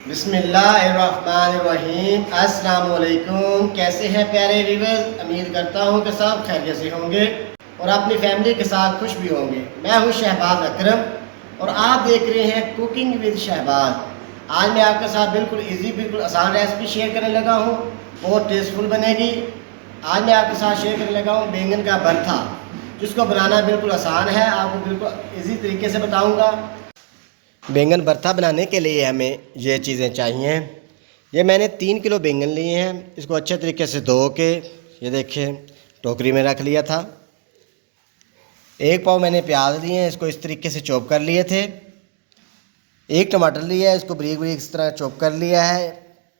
बिस्मिल्लाहिर्रहमानिर्रहीम। अस्सलाम वालेकुम। कैसे हैं प्यारे व्यूअर्स? उम्मीद करता हूँ कि सब खैरियत से होंगे और अपनी फैमिली के साथ खुश भी होंगे। मैं हूँ शहबाज अकरम और आप देख रहे हैं कुकिंग विद शहबाज। आज मैं आपके साथ बिल्कुल इजी, बिल्कुल आसान रेसिपी शेयर करने लगा हूँ। बहुत टेस्टफुल बनेगी। आज मैं आपके साथ शेयर करने लगा हूँ बैंगन का भरता, जिसको बनाना बिल्कुल आसान है। आपको बिल्कुल इजी तरीके से बताऊँगा। बैंगन भरता बनाने के लिए हमें ये चीज़ें चाहिए। ये मैंने 3 किलो बैंगन लिए हैं। इसको अच्छे तरीके से धो के ये देखिए टोकरी में रख लिया था। 1 पाव मैंने प्याज लिए हैं, इसको इस तरीके से चॉप कर लिए थे। 1 टमाटर लिया है, इसको बारीक बारीक इस तरह चॉप कर लिया है।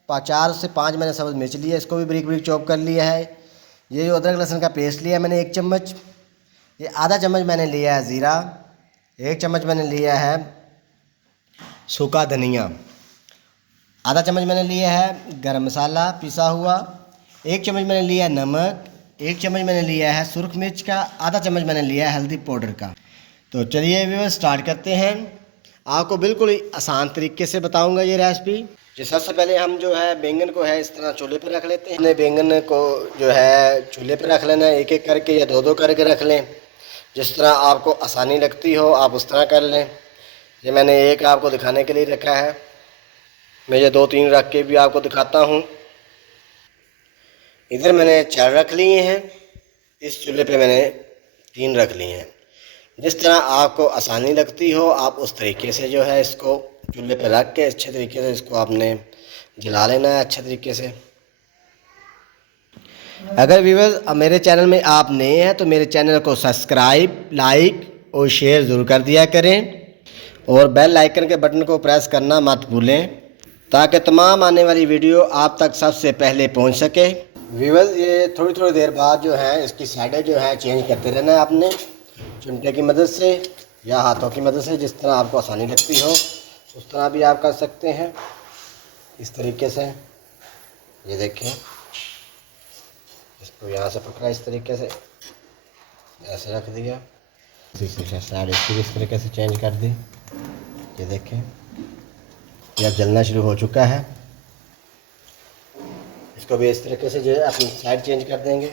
4 से 5 मैंने सब्ज़ मिर्च लिया है, इसको भी बारीक बारीक चॉप कर लिया है। ये जो अदरक लहसुन का पेस्ट लिया है मैंने 1 चम्मच। ये आधा चम्मच मैंने लिया है ज़ीरा। 1 चम्मच मैंने लिया है सूखा धनिया। आधा चम्मच मैंने लिया है गरम मसाला पिसा हुआ। 1 चम्मच मैंने लिया है नमक। 1 चम्मच मैंने लिया है सुरख मिर्च का। आधा चम्मच मैंने लिया है हल्दी पाउडर का। तो चलिए व्यूअर्स स्टार्ट करते हैं। आपको बिल्कुल ही आसान तरीके से बताऊंगा ये रेसिपी। जी सबसे पहले हम जो है बैंगन को है इस तरह चूल्हे पर रख लेते हैं। हमने बैंगन को जो है चूल्हे पर रख लेना है, एक एक करके या दो दो करके रख लें। जिस तरह आपको आसानी लगती हो आप उस तरह कर लें। ये मैंने एक आपको दिखाने के लिए रखा है। मैं ये 2-3 रख के भी आपको दिखाता हूँ। इधर मैंने 4 रख लिए हैं, इस चूल्हे पे मैंने 3 रख लिए हैं। जिस तरह आपको आसानी लगती हो आप उस तरीके से जो है इसको चूल्हे पे रख के अच्छे तरीके से इसको आपने जला लेना है अच्छे तरीके से। अगर व्यूअर्स मेरे चैनल में आप नए हैं तो मेरे चैनल को सब्सक्राइब, लाइक और शेयर ज़रूर कर दिया करें और बेल आइकन के बटन को प्रेस करना मत भूलें ताकि तमाम आने वाली वीडियो आप तक सबसे पहले पहुंच सके। व्यूअर्स ये थोड़ी थोड़ी देर बाद जो है इसकी साइडें जो है चेंज करते रहना है आपने, चिमटे की मदद से या हाथों की मदद से, जिस तरह आपको आसानी लगती हो उस तरह भी आप कर सकते हैं। इस तरीके से ये देखें, इसको यहाँ से पकड़ा इस तरीके से ऐसे रख दिया, इसी साइड इसकी इस तरीके से चेंज कर दी। ये देखें ये अब जलना शुरू हो चुका है। इसको भी इस तरीके से जो है अपनी साइड चेंज कर देंगे।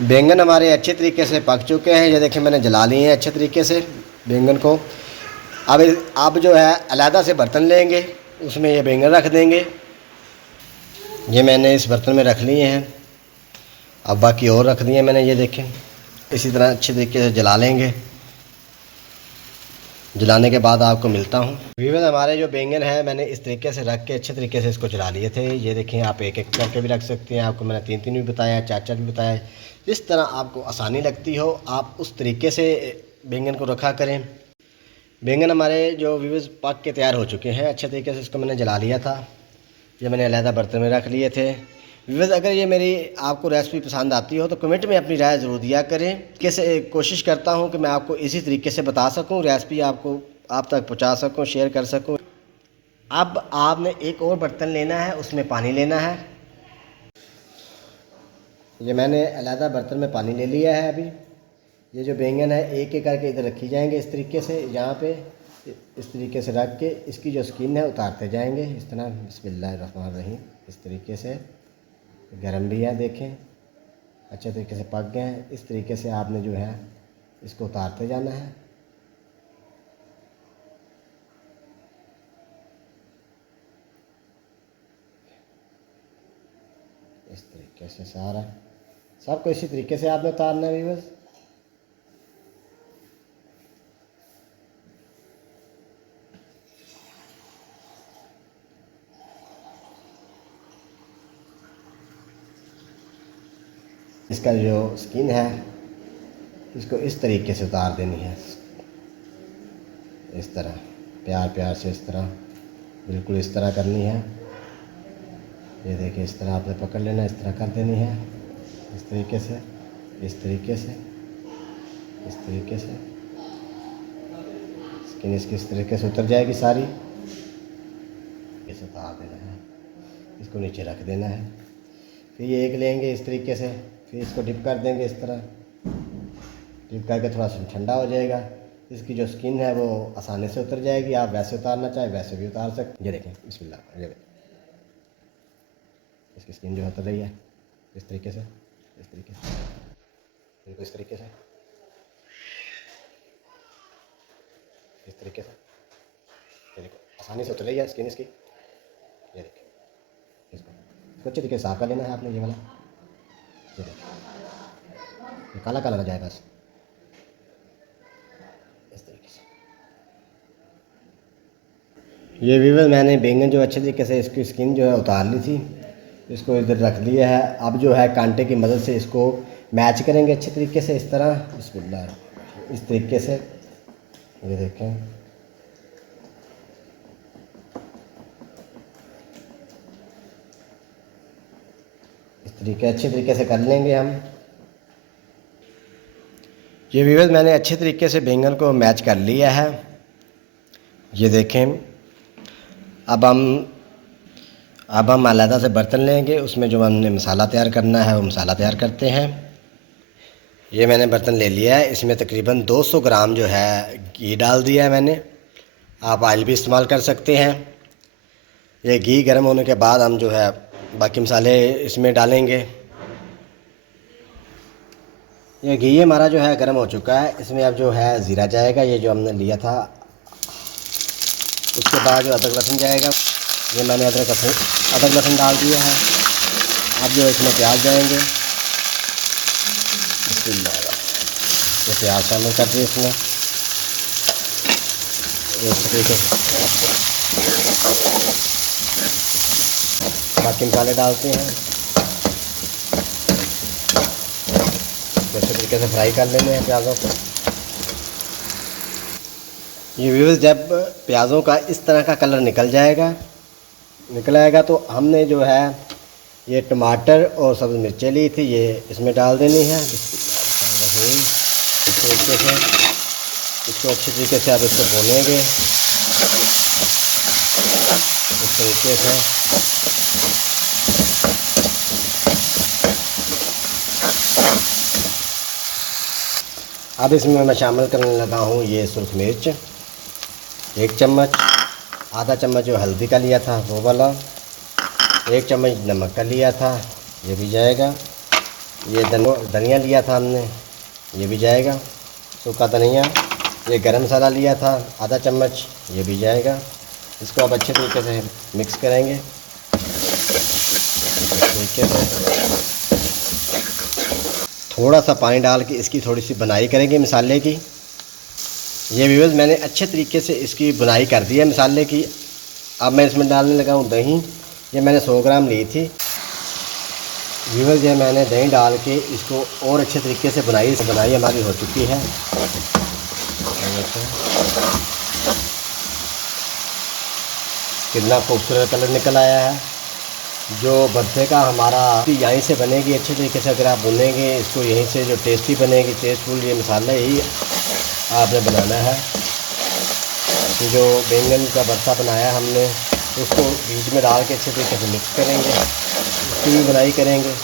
बैंगन हमारे अच्छे तरीके से पक चुके हैं। ये देखें मैंने जला लिए हैं अच्छे तरीके से बैंगन को। अब आप जो है अलहदा से बर्तन लेंगे, उसमें ये बैंगन रख देंगे। ये मैंने इस बर्तन में रख लिए हैं। अब बाकी और रख दिए मैंने, ये देखें इसी तरह अच्छे तरीके से जला लेंगे। जलाने के बाद आपको मिलता हूँ। व्यूअर्स हमारे जो बैंगन है मैंने इस तरीके से रख के अच्छे तरीके से इसको जला लिए थे। ये देखें आप एक एक करके भी रख सकते हैं। आपको मैंने 3-3 भी बताया, 4-4 भी बताया। जिस तरह आपको आसानी लगती हो आप उस तरीके से बैंगन को रखा करें। बैंगन हमारे जो व्यूअर्स पक के तैयार हो चुके हैं अच्छे तरीके से। इसको मैंने जला लिया था, ये मैंने अलहदा बर्तन में रख लिए थे। व्यूअर्स अगर ये मेरी आपको रेसिपी पसंद आती हो तो कमेंट में अपनी राय ज़रूर दिया करें। कैसे कोशिश करता हूँ कि मैं आपको इसी तरीके से बता सकूँ, रेसिपी आपको आप तक पहुँचा सकूँ, शेयर कर सकूँ। अब आपने एक और बर्तन लेना है, उसमें पानी लेना है। ये मैंने अलहदा बर्तन में पानी ले लिया है। अभी ये जो बैंगन है एक एक करके इधर रखी जाएंगे इस तरीके से, यहाँ पे इस तरीके से रख के इसकी जो स्किन है उतारते जाएंगे इस तरह। बिस्मिल्लाहिर्रहमानिर्रहीम। इस तरीके से गरम भी है, देखें अच्छे तरीके से पक गए हैं। इस तरीके से आपने जो है इसको उतारते जाना है। इस तरीके से सारा सबको इसी तरीके से आपने उतारना है व्यूअर्स। इसका जो स्किन है इसको इस तरीके से उतार देनी है, इस तरह प्यार प्यार से, इस तरह बिल्कुल इस तरह करनी है। ये देखिए, इस तरह आपने पकड़ लेना, इस तरह कर देनी है, इस तरीके से, इस तरीके से, इस तरीके से। स्किन इसकी इस तरीके से उतर जाएगी सारी। इसे उतार देना है, इसको नीचे रख देना है। फिर ये एक लेंगे इस तरीके से, फिर इसको डिप कर देंगे इस तरह। डिप करके थोड़ा सा ठंडा हो जाएगा, इसकी जो स्किन है वो आसानी से उतर जाएगी। आप वैसे उतारना चाहे वैसे भी उतार सकते। ये देखें, बिस्मिल्लाह, ये देखें, इसकी स्किन जो उतर रही है इस तरीके से, इस तरीके से, बिल्कुल इस तरीके से, इस तरीके से। ये देखो, आसानी से उतर रही है स्किन इसकी। ये देखिए, इसको अच्छे तरीके से साफ कर लेना है आपने, ये वाला। ये देखिए, ये काला काला ना जाए बस, इस तरीके से। ये व्यूअर, मैंने बैंगन जो अच्छे तरीके से इसकी स्किन जो है उतार ली थी, इसको इधर रख लिया है। अब जो है कांटे की मदद से इसको मैच करेंगे अच्छे तरीके से, इस तरह, बिस्मिल्लाह, इस तरीके से। ये देखें, इस तरीके अच्छे तरीके से कर लेंगे हम। ये व्यूअर, मैंने अच्छे तरीके से बैंगन को मैच कर लिया है। ये देखें, अब हम अलहदा से बर्तन लेंगे, उसमें जो हमने मसाला तैयार करना है वो मसाला तैयार करते हैं। ये मैंने बर्तन ले लिया है, इसमें तकरीबन 200 ग्राम जो है घी डाल दिया है मैंने। आप ऑयल भी इस्तेमाल कर सकते हैं। ये घी गर्म होने के बाद हम जो है बाकी मसाले इसमें डालेंगे। ये घी हमारा जो है गर्म हो चुका है, इसमें अब जो है ज़ीरा जाएगा, ये जो हमने लिया था। उसके बाद जो अदरक लहसुन जाएगा, ये मैंने अदरक लहसुन डाल दिया है। अब जो इसमें प्याज जाएंगे, ये प्याज शामिल कर दिए इसमें, इस तरीके से। बाकी मसाले डालते हैं, अच्छे तरीके से फ्राई कर लेने हैं प्याज़ों को। ये व्यूअर्स, जब प्याज़ों का इस तरह का कलर निकल आएगा तो हमने जो है ये टमाटर और सब्ज़ मिर्चें ली थी, ये इसमें डाल देनी है। इस तरीके से इसको अच्छे तरीके से आप इसको भूनेंगे, इस तरीके से। अब इसमें मैं शामिल करने लगा हूँ ये सुर्ख मिर्च 1 चम्मच, आधा चम्मच जो हल्दी का लिया था वो वाला, 1 चम्मच नमक का लिया था, ये भी जाएगा। ये धनिया लिया था हमने, ये भी जाएगा। सूखा धनिया, ये गरम मसाला लिया था आधा चम्मच, ये भी जाएगा। इसको आप अच्छे तरीके से मिक्स करेंगे, तरीके से। थोड़ा सा पानी डाल के इसकी थोड़ी सी बुनाई करेंगे मसाले की। ये व्यूअर्स, मैंने अच्छे तरीके से इसकी बुनाई कर दी है मसाले की। अब मैं इसमें डालने लगा हूँ दही। ये मैंने 100 ग्राम ली थी व्यूअर्स। ये मैंने दही डाल के इसको और अच्छे तरीके से बुनाई हमारी हो चुकी है। कितना खूबसूरत कलर निकल आया है। जो भरते का हमारा यहीं से बनेगी अच्छे तरीके से। अगर आप भुनेंगे इसको यहीं से, जो टेस्टी बनेगी, टेस्टफुल, ये मसाला ही आपने बनाना है। तो जो बैंगन का भरता बनाया हमने, उसको बीच में डाल के अच्छे तरीके से मिक्स करेंगे, उसकी भी बुनाई करेंगे।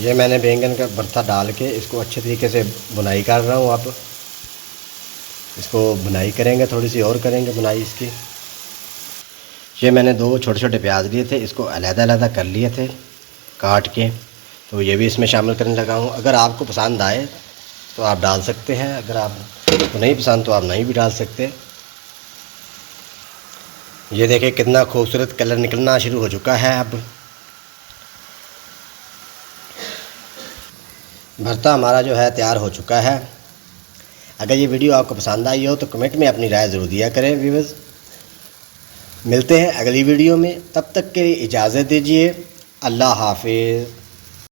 ये मैंने बैंगन का भरता डाल के इसको अच्छे तरीके से बुनाई कर रहा हूँ। अब इसको बुनाई करेंगे, थोड़ी सी और करेंगे बुनाई इसकी। ये मैंने 2 छोटे छोटे प्याज लिए थे, इसको अलग-अलग कर लिए थे काट के, तो ये भी इसमें शामिल करने लगा हूँ। अगर आपको पसंद आए तो आप डाल सकते हैं, अगर आपको नहीं पसंद तो आप नहीं भी डाल सकते। ये देखिए कितना खूबसूरत कलर निकलना शुरू हो चुका है। अब भरता हमारा जो है तैयार हो चुका है। अगर ये वीडियो आपको पसंद आई हो तो कमेंट में अपनी राय ज़रूर दिया करें व्यूअर्स। मिलते हैं अगली वीडियो में, तब तक के लिए इजाज़त दीजिए। अल्लाह हाफिज़।